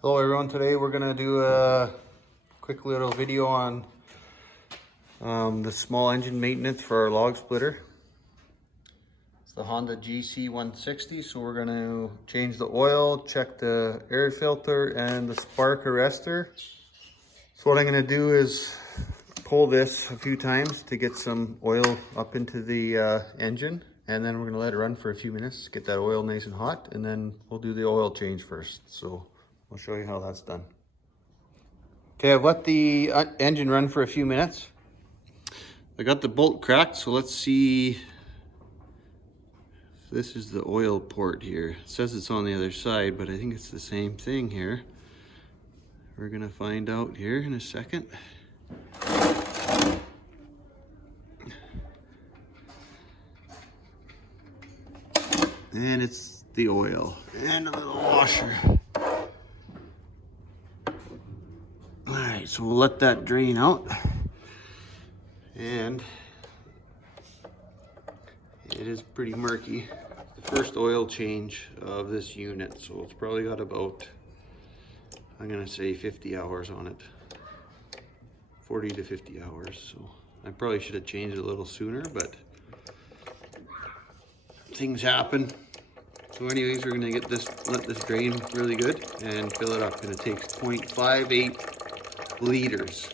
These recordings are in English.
Hello everyone, today we're going to do a quick little video on the small engine maintenance for our log splitter. It's the Honda GC160, so we're going to change the oil, check the air filter and the spark arrestor. So what I'm going to do is pull this a few times to get some oil up into the engine, and then we're going to let it run for a few minutes, get that oil nice and hot, and then we'll do the oil change first. So I'll show you how that's done. Okay, I've let the engine run for a few minutes. I got the bolt cracked, so let's see if this is the oil port here. It says it's on the other side, but I think it's the same thing here. We're gonna find out here in a second. And it's the oil and a little washer. Alright, so we'll let that drain out. And it is pretty murky. The first oil change of this unit, so it's probably got about, I'm gonna say 50 hours on it. 40 to 50 hours. So I probably should have changed it a little sooner, but things happen. So anyways, we're gonna get this, let this drain really good and fill it up. And it takes 0.58 liters.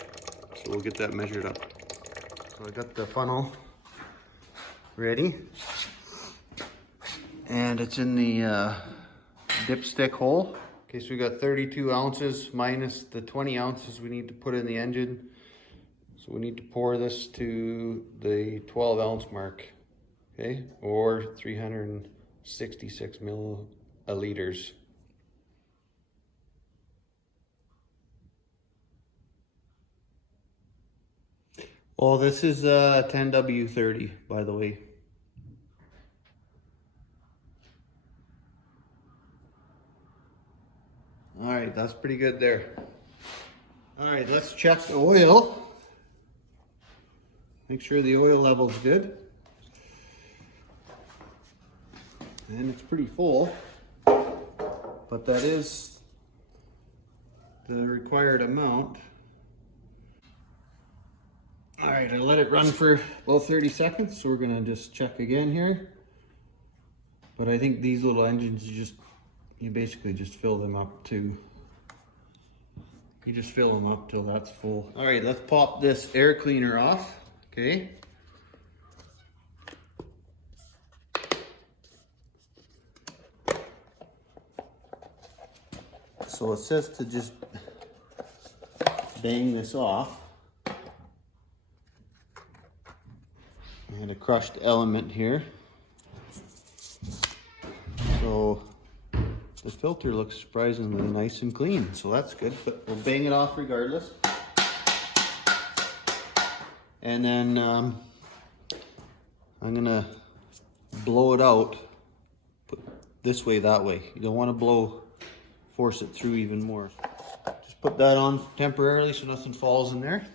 So we'll get that measured up. So I got the funnel ready. And it's in the dipstick hole. Okay, so we got 32 ounces minus the 20 ounces we need to put in the engine. So we need to pour this to the 12 ounce mark, okay, or 366 milliliters. Well, this is 10W30, by the way. All right, that's pretty good there. All right, let's check the oil. Make sure the oil level's good. And it's pretty full, but that is the required amount. All right, I let it run for about 30 seconds, so we're gonna just check again here. But I think these little engines, you basically just fill them up to, you just fill them up till that's full. All right, let's pop this air cleaner off, okay? So it says to just bang this off. I had a crushed element here. So the filter looks surprisingly nice and clean, so that's good, but we'll bang it off regardless. And then I'm gonna blow it out, put this way, that way. You don't want to force it through even more. Just put that on temporarily so nothing falls in there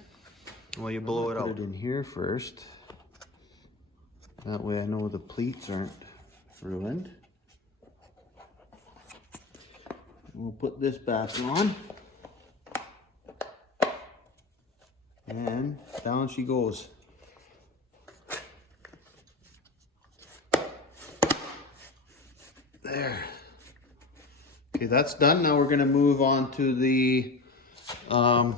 while you blow it out. Put it in here first. That way I know the pleats aren't ruined. We'll put this back on. And down she goes. There. Okay, that's done. Now we're going to move on to the we'll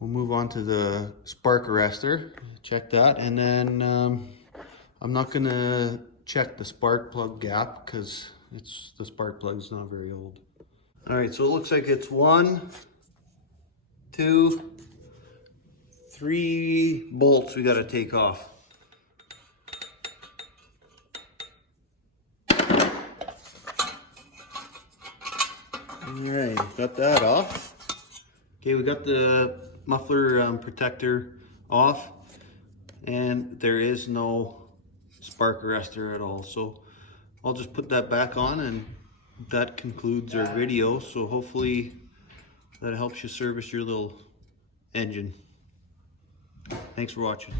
move on to the spark arrestor. Check that, and then I'm not going to check the spark plug gap because the spark plug's not very old. All right, so it looks like it's 1, 2, 3 bolts we got to take off. All right, got that off. Okay, we got the muffler protector off, and there is no spark arrestor at all. So I'll just put that back on, and that concludes our video. So hopefully that helps you service your little engine. Thanks for watching.